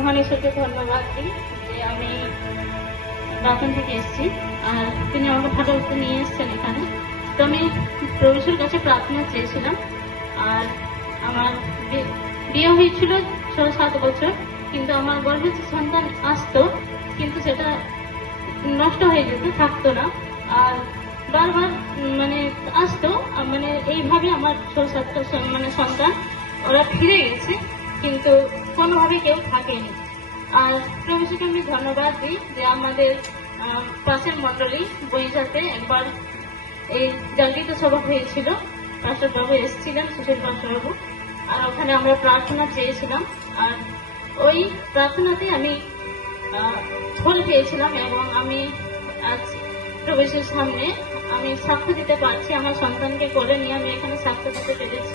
মহান ঈশ্বরকে ধন্যবাদ দিই যে আমি দাতন থেকে এসেছি আর তিনি আমাকে ভালো উত্তর নিয়ে এসেছেন এখানে। তো আমি প্রভুর কাছে প্রার্থনা চেয়েছিলাম। আর আমার বিয়ে হয়েছিল 6-7 বছর, কিন্তু আমার গর্ভে সন্তান আসতো, কিন্তু সেটা নষ্ট হয়ে যেত, থাকতো না। আর বারবার মানে আসতো, মানে এইভাবে আমার 6-7টা সন্তান ওরা ফিরে গেছে, কিন্তু কোনোভাবে কেউ থাকেনি। আর প্রভুকে আমি ধন্যবাদ দিই যে আমাদের পাশের মন্ডলী বইটাতে একবার এই জাগৃত সভা হয়েছিল, পাস্টার বাবু এসেছিলেন, সুশীল বাবু, আর ওখানে আমরা প্রার্থনা চেয়েছিলাম। আর ওই প্রার্থনাতে আমি ফল পেয়েছিলাম এবং আমি আজ প্রভুর সামনে আমি সাক্ষ্য দিতে পারছি। আমার সন্তানকে কোলে নিয়ে আমি এখানে সাক্ষ্য দিতে পেরেছি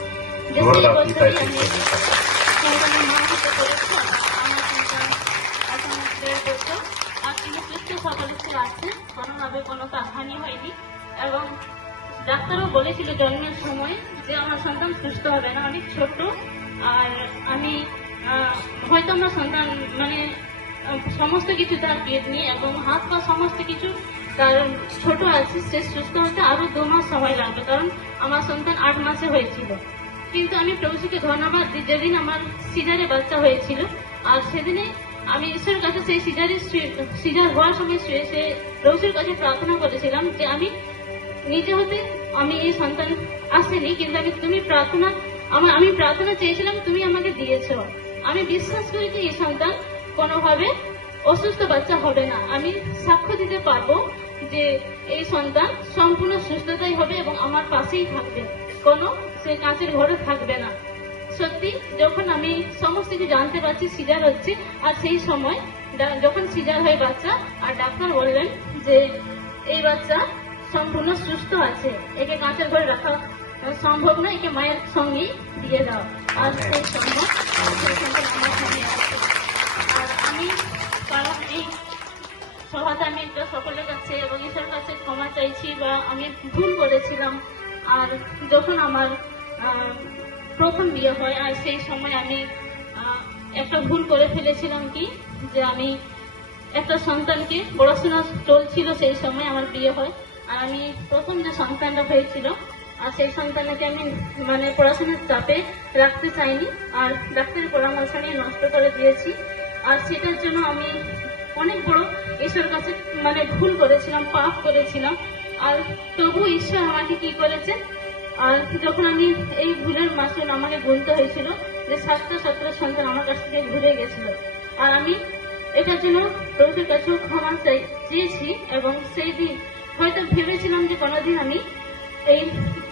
যে সেই বছরই আমি সন্তানের মা হতে পেরেছি। আমার সন্তান এখন 1.5 বছর, আর তিনি সুস্থ সকালে আসছেন, কোনোভাবে কোনো হানি হয়নি। এবং ডাক্তারও বলেছিল জন্মের সময় যে আমার সন্তান সুস্থ হবে না, অনেক ছোট। আর আমি হয়তো আমার সন্তান মানে সমস্ত কিছু তার কিডনি এবং হাত পা সমস্ত কিছু তার ছোট আছে, সে সুস্থ হতে আরো 2 মাস সময় লাগবে, কারণ আমার সন্তান 8 মাসে হয়েছিল। কিন্তু আমি প্রভুকে ধন্যবাদ দিই, যেদিন আমার সিজারে বাচ্চা হয়েছিল আর সেদিনে আমি ঈশ্বরের কাছে সেই সিজার হওয়ার সময় শুয়ে সে প্রভুর কাছে প্রার্থনা করেছিলাম যে আমি নিজে হতে আমি এই সন্তান আসেনি, কিন্তু আমি প্রার্থনা চেয়েছিলাম, তুমি আমাকে দিয়েছ। আমি বিশ্বাস করি যে এই সন্তান কোনোভাবে অসুস্থ বাচ্চা হবে না। আমি সাক্ষ্য দিতে পারবো যে এই সন্তান সম্পূর্ণ সুস্থতাই হবে এবং আমার পাশেই থাকবে, কোনো সে কাঁচের ঘরে থাকবে না। সত্যি যখন আমি সমস্ত কিছু জানতে পারছি সিজার হচ্ছে, আর সেই সময় যখন সিজার হয় বাচ্চা আর ডাক্তার বললেন যে এই বাচ্চা সম্পূর্ণ সুস্থ আছে, একে কাঁচের ঘরে রাখা সম্ভব না, একে মায়ের সঙ্গেই দিয়ে দাও। আর সেই সম্ভব আমার সঙ্গে আছে। আর আমি কারণ এই সভাতে আমি একটা সকলের কাছে এবং ঈশ্বরের কাছে ক্ষমা চাইছি, বা আমি ভুল করেছিলাম। আর যখন আমার প্রথম বিয়ে হয়, আর সেই সময় আমি একটা ভুল করে ফেলেছিলাম কি, যে আমি একটা সন্তানকে, পড়াশোনা চলছিল সেই সময় আমার বিয়ে হয়, আর আমি প্রথম যে সন্তানটা হয়েছিল আর সেই সন্তানকে আমি মানে পড়াশোনার চাপে রাখতে চাইনি, আর ডাক্তারের পরামর্শ নিয়ে নষ্ট করে দিয়েছি। আর সেটার জন্য আমি অনেক বড় ঈশ্বরের কাছে মানে ভুল করেছিলাম, পাপ করেছিলাম। আর তবু ঈশ্বর আমাকে কি করেছে, আর যখন আমি এই ভুলের মাসুল আমাকে গুনতে হয়েছিল যে 7টা সন্তান আমার কাছ থেকে ঘুরে গেছিল, আর আমি এটার জন্য প্রভুর কাছেও ক্ষমা চেয়েছি। এবং সেই দিন হয়তো ভেবেছিলাম যে কোনোদিন আমি এই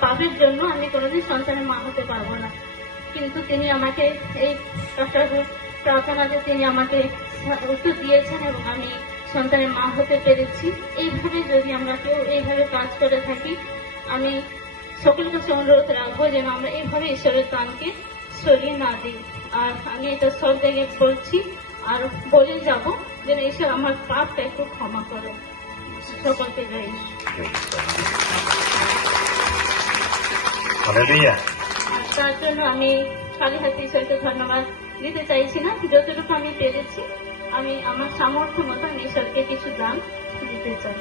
পাপের জন্য আমি কোনোদিন সন্তানের মা হতে পারবো না, কিন্তু তিনি আমাকে এই প্রার্থনাতে তিনি আমাকে উত্তর দিয়েছেন এবং আমি সন্তানের মা হতে পেরেছি। এইভাবে যদি আমরা কেউ এইভাবে কাজ করে থাকি, আমি সকলের কাছে অনুরোধ রাখবো যেন আমরা এইভাবে ঈশ্বরের দানকে সরিয়ে না দিই। আর আমি এটা সব জায়গায় বলছি আর বলে যাব যেন ঈশ্বর আমার পাপটা একটু ক্ষমা করে। সকলকে জয়। তার জন্য আমি খালি হাতে ঈশ্বরকে ধন্যবাদ দিতে চাইছি না, যতটুকু আমি পেরেছি আমি আমার সামর্থ্য মতো ঈশ্বরকে কিছু দান দিতে চাই।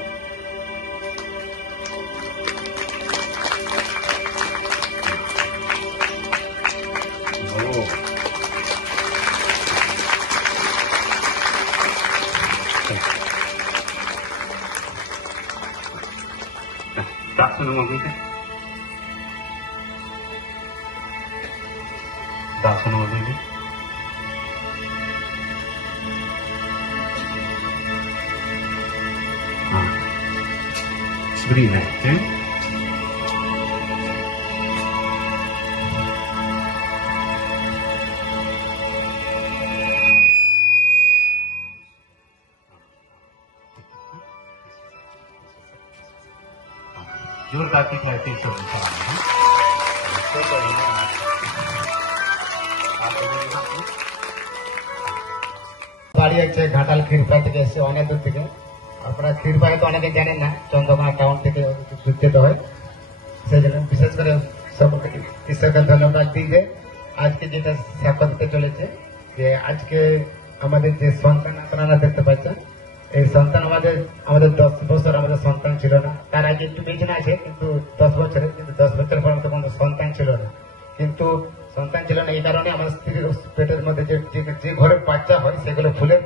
Sabrina, eh? जोरदार की कहती सब বাড়ি আছে ঘাটাল ক্ষীরপাই থেকে এসে অনেক দূর থেকে। আপনারা ক্ষীরপাই তো অনেকে জানেন না, চন্দ্রকোনা টাউন থেকে যুক্ত হয়, সেই জন্য বিশেষ করে সকলকে ঈশ্বরকে ধন্যবাদ দিই যে আজকে যেটা সাক্ষ্য দিতে চলেছে, যে আজকে আমাদের যে সন্তান আপনারা দেখতে পাচ্ছেন, এই সন্তান আমাদের 10 বছর আমাদের সন্তান ছিল না। তার আগে একটু বেশি না আছে, কিন্তু 10 বছরের, কিন্তু 10 বছর পর্যন্ত কোনো সন্তান ছিল না। কিন্তু সন্তান ছিল না এই কারণে আমার স্ত্রীর পেটের মধ্যে যে ঘরে বাচ্চা হয় সেগুলো ফুলের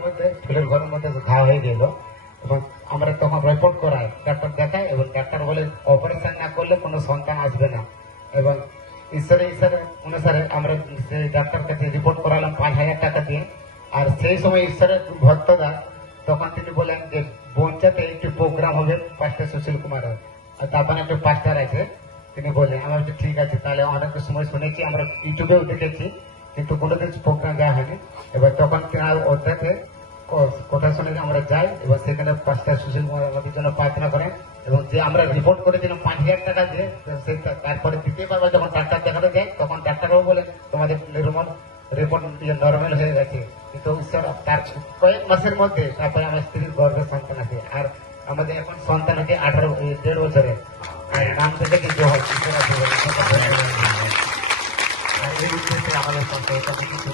ঘরের মধ্যে ঘা হয়ে গেল। এবং আমরা তখন রিপোর্ট করাই, ডাক্তার দেখায়, এবং ডাক্তার বলে অপারেশন না করলে কোনো সন্তান আসবে না। এবং ঈশ্বরের অনুসারে আমরা সেই ডাক্তার কাছে রিপোর্ট করালাম 5,000 টাকা দিয়ে। আর সেই সময় ঈশ্বরের ভক্তদা তখন তিনি বলেন যে বঞ্চাতে একটি প্রোগ্রাম হবে পাস্টার সুশীল কুমারের, আর তারপরে একটা পাস্টার আছে, তিনি বললেন। আমরা বলছি ঠিক আছে, তাহলে অনেক সময় শুনেছি, আমরা ইউটিউবেও দেখেছি, কিন্তু কোনোদিন প্রোগ্রাম যাওয়া হয়নি। এবার তখন তিনার অধ্যাতে কথা শুনে আমরা যাই, এবার সেখানে পাস্টার সুশীল কুমার আমাদের জন্য প্রার্থনা করেন। এবং যে আমরা রিপোর্ট করেছিলাম 5,000 টাকা দিয়ে, তারপরে দ্বিতীয় বার যখন ডাক্তার দেখাতে যায়, তখন ডাক্তারবাবু বলেন তোমাদের রিপোর্ট নর্মাল হয়ে গেছে। কিন্তু ঈশ্বর তার কয়েক মাসের মধ্যে তারপরে আমার স্ত্রীর গর্ভের সন্তান আছে। আর আমাদের এখন সন্তান আছে 1.5 বছরের। আর নাম থেকে কিন্তু হয় ঈশ্বর আশীর্বাদ। আর এই উদ্দেশ্যে আমাদের সন্তান কিছু